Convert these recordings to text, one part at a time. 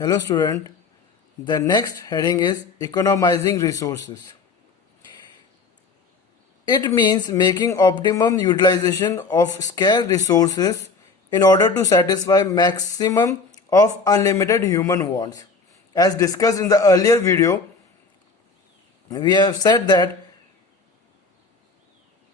Hello student, the next heading is Economizing Resources. It means making optimum utilization of scarce resources in order to satisfy maximum of unlimited human wants. As discussed in the earlier video, we have said that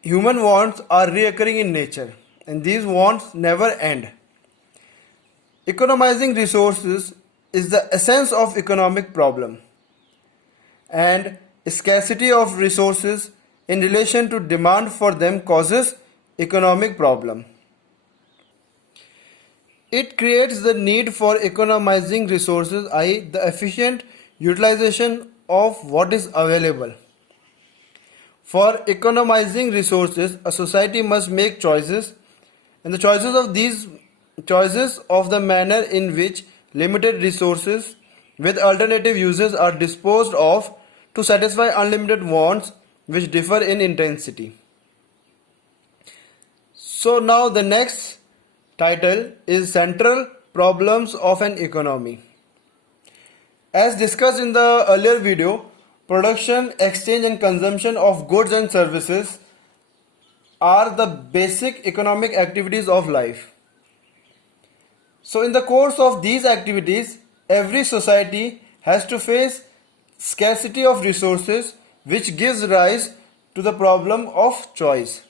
human wants are recurring in nature and these wants never end. Economizing resources is the essence of economic problem, and scarcity of resources in relation to demand for them causes economic problem. It creates the need for economizing resources, i.e. the efficient utilization of what is available. For economizing resources, a society must make choices, and the choices of the manner in which limited resources with alternative uses are disposed of to satisfy unlimited wants which differ in intensity. So now the next title is Central Problems of an Economy. As discussed in the earlier video, production, exchange and consumption of goods and services are the basic economic activities of life. So in the course of these activities, every society has to face scarcity of resources, which gives rise to the problem of choice.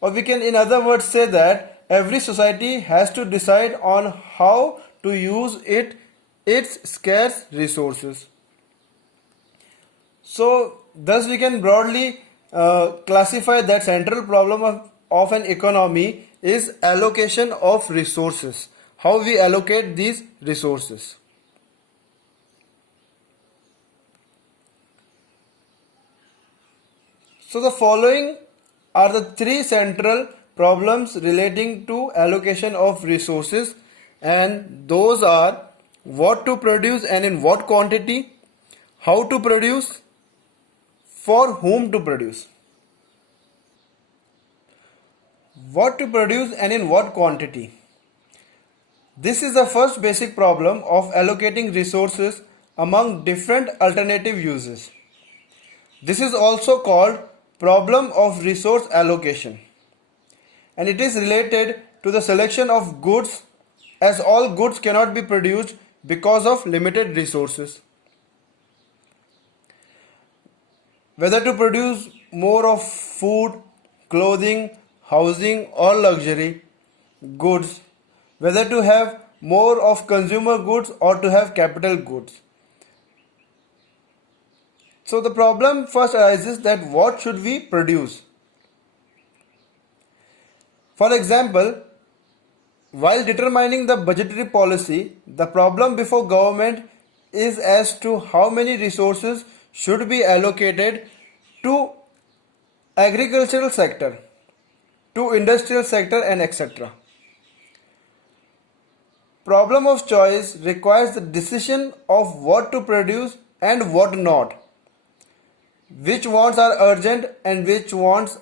Or we can in other words say that every society has to decide on how to use its scarce resources. So thus we can broadly classify that central problem of an economy is allocation of resources. How we allocate these resources. So the following are the three central problems relating to allocation of resources, and those are what to produce and in what quantity, how to produce, for whom to produce. What to produce and in what quantity. This is the first basic problem of allocating resources among different alternative uses. This is also called problem of resource allocation, and it is related to the selection of goods, as all goods cannot be produced because of limited resources. Whether to produce more of food, clothing, housing or luxury goods, whether to have more of consumer goods or to have capital goods. So the problem first arises that what should we produce? For example, while determining the budgetary policy, the problem before government is as to how many resources should be allocated to agricultural sector, to industrial sector and etc. Problem of choice requires the decision of what to produce and what not. Which wants are urgent and which wants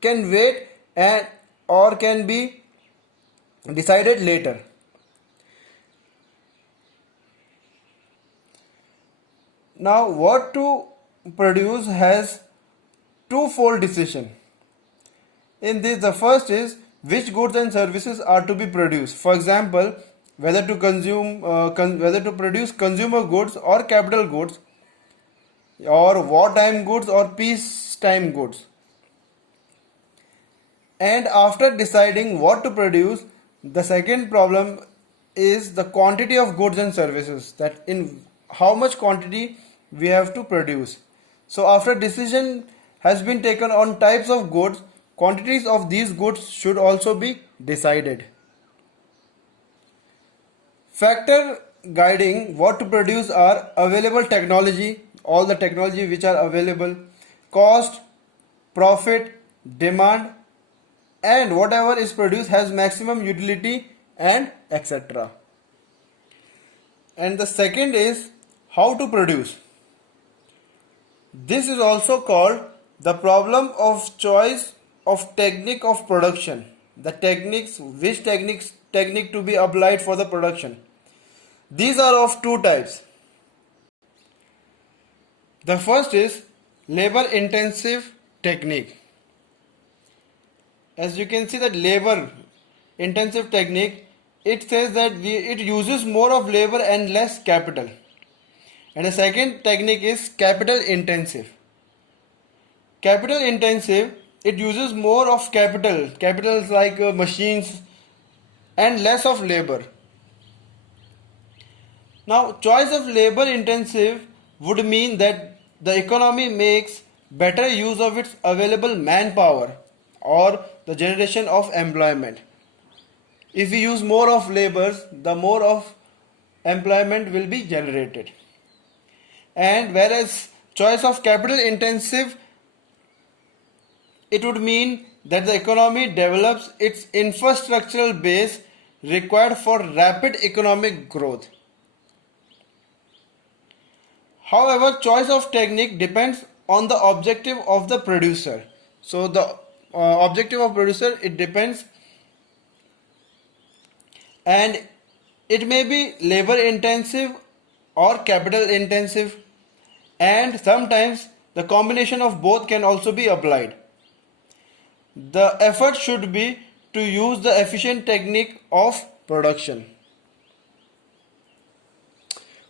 can wait and or can be decided later. Now what to produce has twofold decision. In this, the first is which goods and services are to be produced. For example, whether to produce consumer goods or capital goods, or wartime goods or peacetime goods. And after deciding what to produce, the second problem is the quantity of goods and services, that in how much quantity we have to produce. So after decision has been taken on types of goods, quantities of these goods should also be decided. Factor guiding what to produce are available technology, all the technology which are available, cost, profit, demand, and whatever is produced has maximum utility and etc. And the second is how to produce. This is also called the problem of choice of technique of production, the techniques, which technique to be applied for the production. These are of two types. The first is labor intensive technique. As you can see that labor intensive technique, it says that it uses more of labor and less capital. And the second technique is capital intensive. Capital intensive, it uses more of capitals like machines, and less of labor. Now, choice of labor intensive would mean that the economy makes better use of its available manpower or the generation of employment. If we use more of labors, the more of employment will be generated. And whereas choice of capital intensive, it would mean that the economy develops its infrastructural base required for rapid economic growth. However, choice of technique depends on the objective of the producer. So the objective of producer, it depends, and it may be labor intensive or capital intensive, and sometimes the combination of both can also be applied. The effort should be to use the efficient technique of production.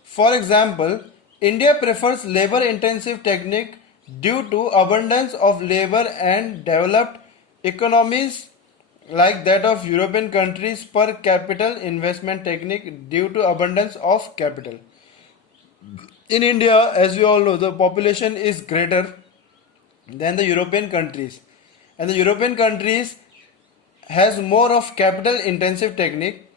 For example, India prefers labor intensive technique due to abundance of labor and developed economies like that of European countries per capital investment technique due to abundance of capital. In India, as we all know, the population is greater than the European countries, and the European countries has more of capital intensive technique.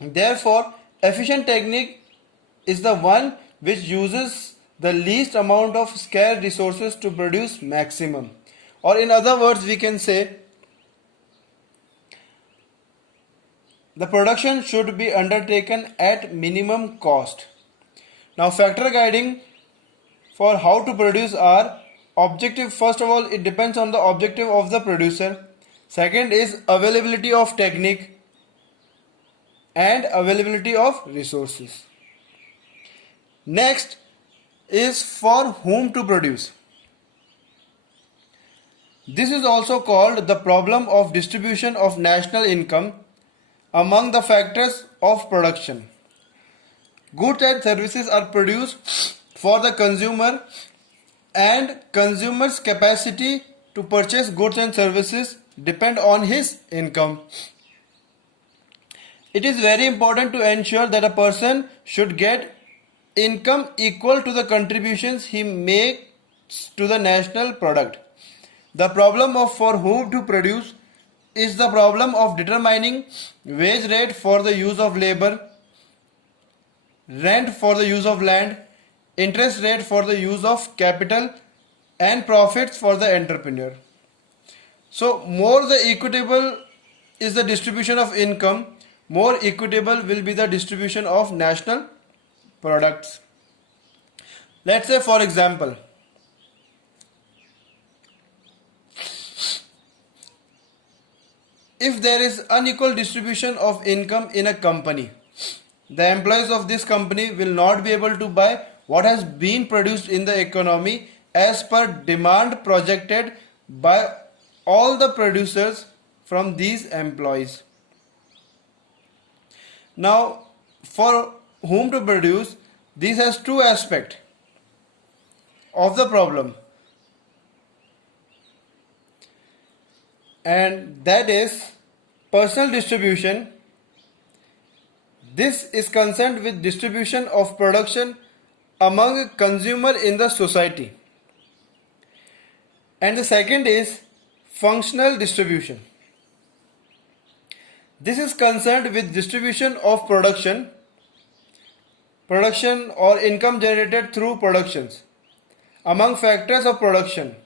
Therefore, efficient technique is the one which uses the least amount of scarce resources to produce maximum. Or in other words, we can say the production should be undertaken at minimum cost. Now, factor guiding for how to produce are objective. First of all, it depends on the objective of the producer. Second is availability of technique and availability of resources. Next is for whom to produce. This is also called the problem of distribution of national income among the factors of production. Goods and services are produced for the consumer, and consumer's capacity to purchase goods and services depend on his income. It is very important to ensure that a person should get income equal to the contributions he makes to the national product. The problem of for whom to produce is the problem of determining wage rate for the use of labor, rent for the use of land, interest rate for the use of capital, and profits for the entrepreneur. So more the equitable is the distribution of income, more equitable will be the distribution of national products. Let's say, for example, if there is unequal distribution of income in a company, the employees of this company will not be able to buy what has been produced in the economy as per demand projected by all the producers from these employees. Now, for whom to produce, this has two aspects of the problem, and that is personal distribution. This is concerned with distribution of production among consumer in the society. And the second is functional distribution. This is concerned with distribution of production or income generated through productions among factors of production.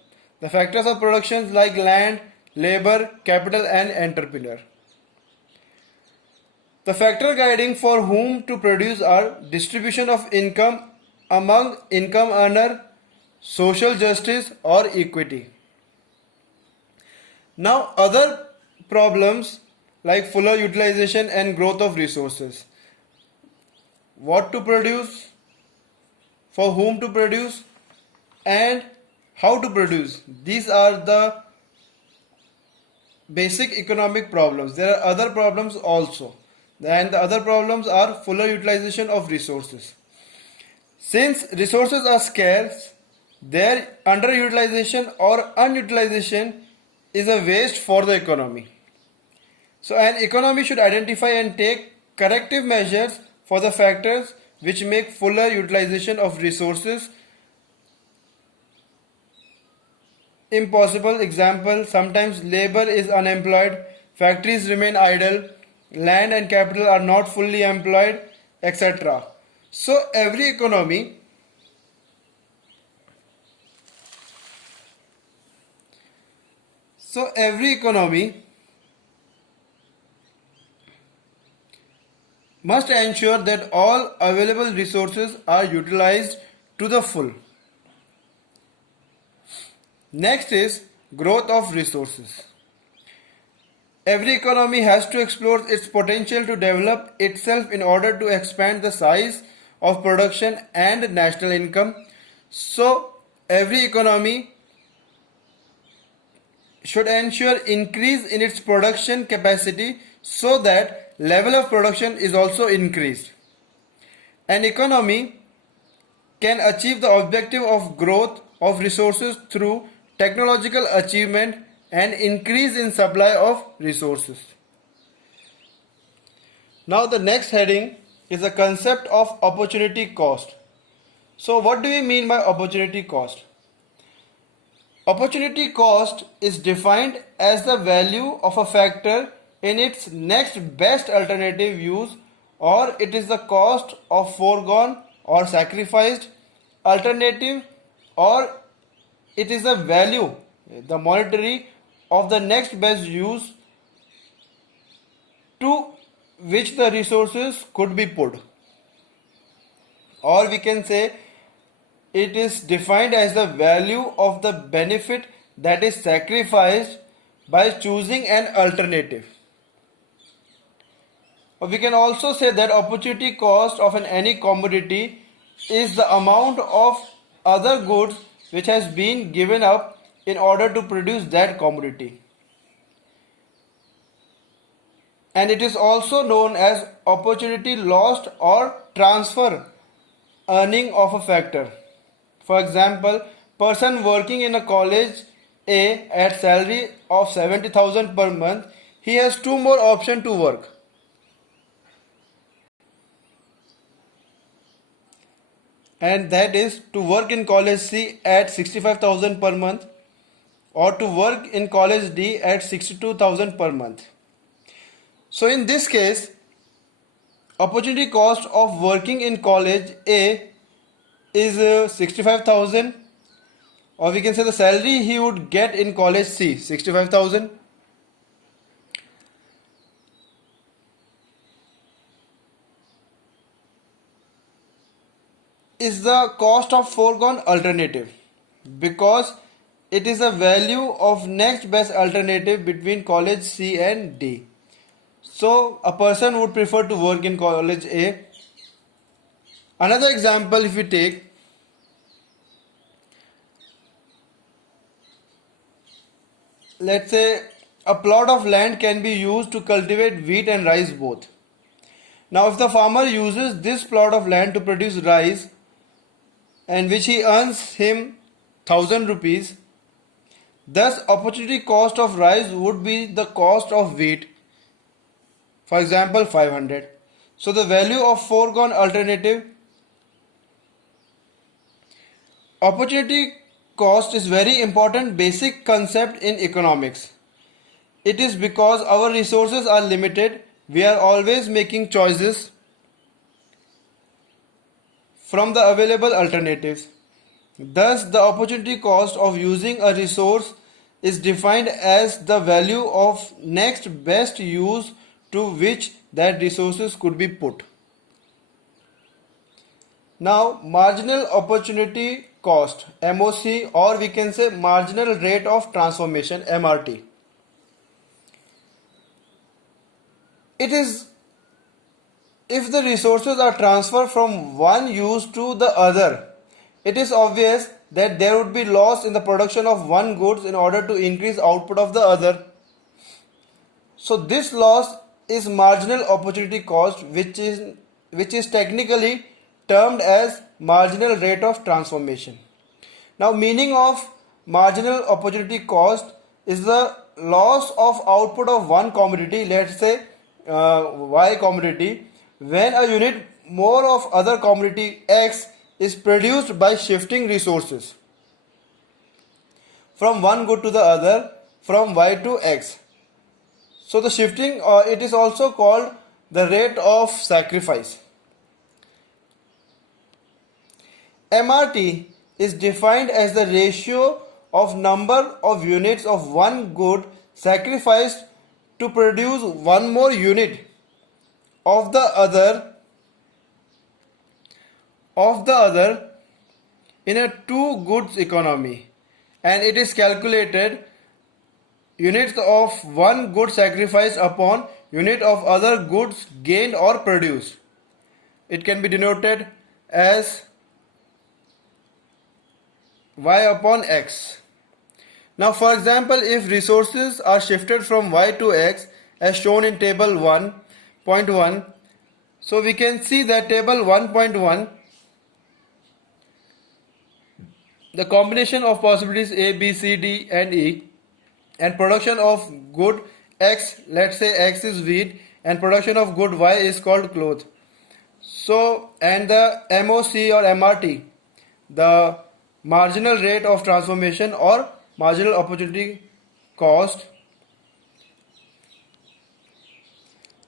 The factors of production like land, labor, capital, and entrepreneur. The factor guiding for whom to produce are distribution of income among income earner, social justice, or equity. Now, other problems like fuller utilization and growth of resources. what to produce, for whom to produce, and how to produce. These are the basic economic problems. There are other problems also, and the other problems are fuller utilization of resources. Since resources are scarce, their underutilization or unutilization is a waste for the economy. So an economy should identify and take corrective measures for the factors which make fuller utilization of resources impossible. Example, sometimes labor is unemployed, factories remain idle, land and capital are not fully employed, etc. So every economy must ensure that all available resources are utilized to the full. Next is growth of resources. Every economy has to explore its potential to develop itself in order to expand the size of production and national income. So every economy should ensure increase in its production capacity so that level of production is also increased. An economy can achieve the objective of growth of resources through technological achievement and increase in supply of resources. Now the next heading is the concept of opportunity cost. So what do we mean by opportunity cost? Opportunity cost is defined as the value of a factor in its next best alternative use, or it is the cost of foregone or sacrificed alternative, or it is the value, the monetary, of the next best use to which the resources could be put. Or we can say it is defined as the value of the benefit that is sacrificed by choosing an alternative. Or we can also say that opportunity cost of any commodity is the amount of other goods which has been given up in order to produce that commodity. And it is also known as opportunity lost or transfer earning of a factor. For example, person working in a college A at salary of 70,000 per month, he has two more options to work. And that is to work in college C at 65,000 per month, or to work in college D at 62,000 per month. So in this case, opportunity cost of working in college A is 65,000, or we can say the salary he would get in college C, 65,000. Is the cost of foregone alternative, because it is the value of next best alternative between college C and D. So a person would prefer to work in college A. Another example, if we take, let's say a plot of land can be used to cultivate wheat and rice both. Now if the farmer uses this plot of land to produce rice, and which he earns him 1000 rupees, thus opportunity cost of rice would be the cost of wheat, for example 500. So the value of foregone alternative. Opportunity cost is very important basic concept in economics. It is because our resources are limited, we are always making choices from the available alternatives. Thus, the opportunity cost of using a resource is defined as the value of next best use to which that resources could be put. Now, marginal opportunity cost, MOC, or we can say marginal rate of transformation, MRT. It is If the resources are transferred from one use to the other, it is obvious that there would be loss in the production of one goods in order to increase output of the other. So this loss is marginal opportunity cost, which is technically termed as marginal rate of transformation. Now, meaning of marginal opportunity cost is the loss of output of one commodity, let's say Y commodity, when a unit more of other commodity X is produced by shifting resources from one good to the other, from Y to X. So the shifting, it is also called the rate of sacrifice. MRT is defined as the ratio of number of units of one good sacrificed to produce one more unit of the other in a two goods economy, and it is calculated units of one good sacrificed upon unit of other goods gained or produced. It can be denoted as Y upon X. Now, for example, if resources are shifted from Y to X as shown in table 1.1, so we can see that table 1.1, the combination of possibilities A, B, C, D and E, and production of good X, let's say X is wheat, and production of good Y is called cloth. So, and the MOC or MRT, the marginal rate of transformation or marginal opportunity cost.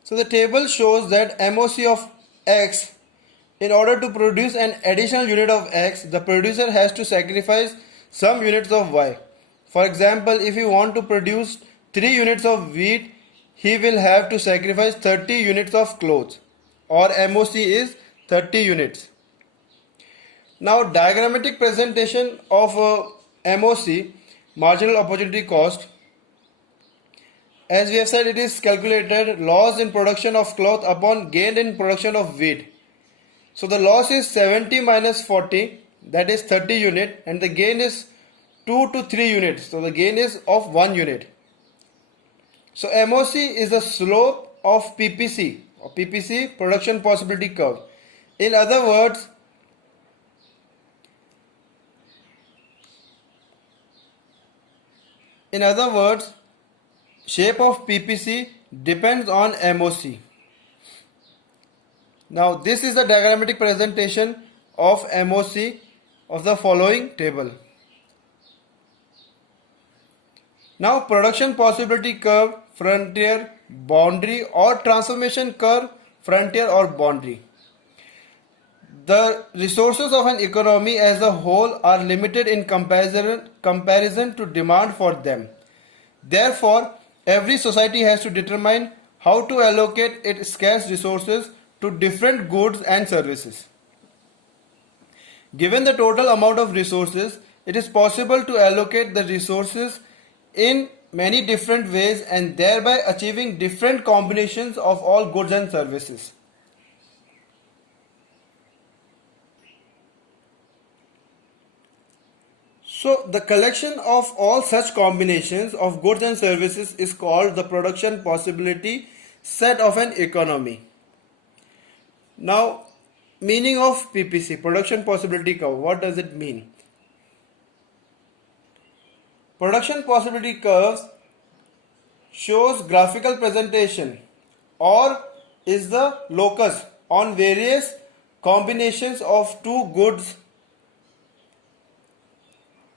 So the table shows that MOC of X, in order to produce an additional unit of X, the producer has to sacrifice some units of Y. For example, if you want to produce 3 units of wheat, he will have to sacrifice 30 units of cloth, or MOC is 30 units. Now, diagrammatic presentation of MOC, marginal opportunity cost. As we have said, it is calculated loss in production of cloth upon gain in production of wheat. So the loss is 70 minus 40, that is 30 unit, and the gain is 2 to 3 units. So the gain is of 1 unit. So MOC is the slope of PPC, or PPC, production possibility curve. In other words, shape of PPC depends on MOC. Now this is the diagrammatic presentation of MOC of the following table. Now production possibility curve, frontier, boundary, or transformation curve, frontier or boundary. The resources of an economy as a whole are limited in comparison to demand for them. Therefore, every society has to determine how to allocate its scarce resources to different goods and services. Given the total amount of resources, it is possible to allocate the resources in many different ways and thereby achieving different combinations of all goods and services. So the collection of all such combinations of goods and services is called the production possibility set of an economy. Now, meaning of PPC, production possibility curve, what does it mean? Production possibility curves shows graphical presentation or is the locus on various combinations of two goods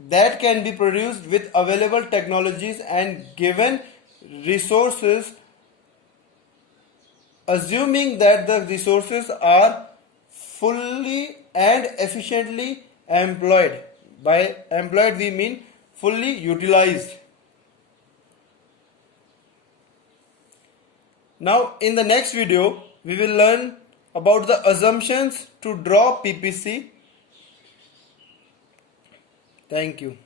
that can be produced with available technologies and given resources, assuming that the resources are fully and efficiently employed. By employed we mean fully utilized. Now in the next video we will learn about the assumptions to draw PPC. Thank you.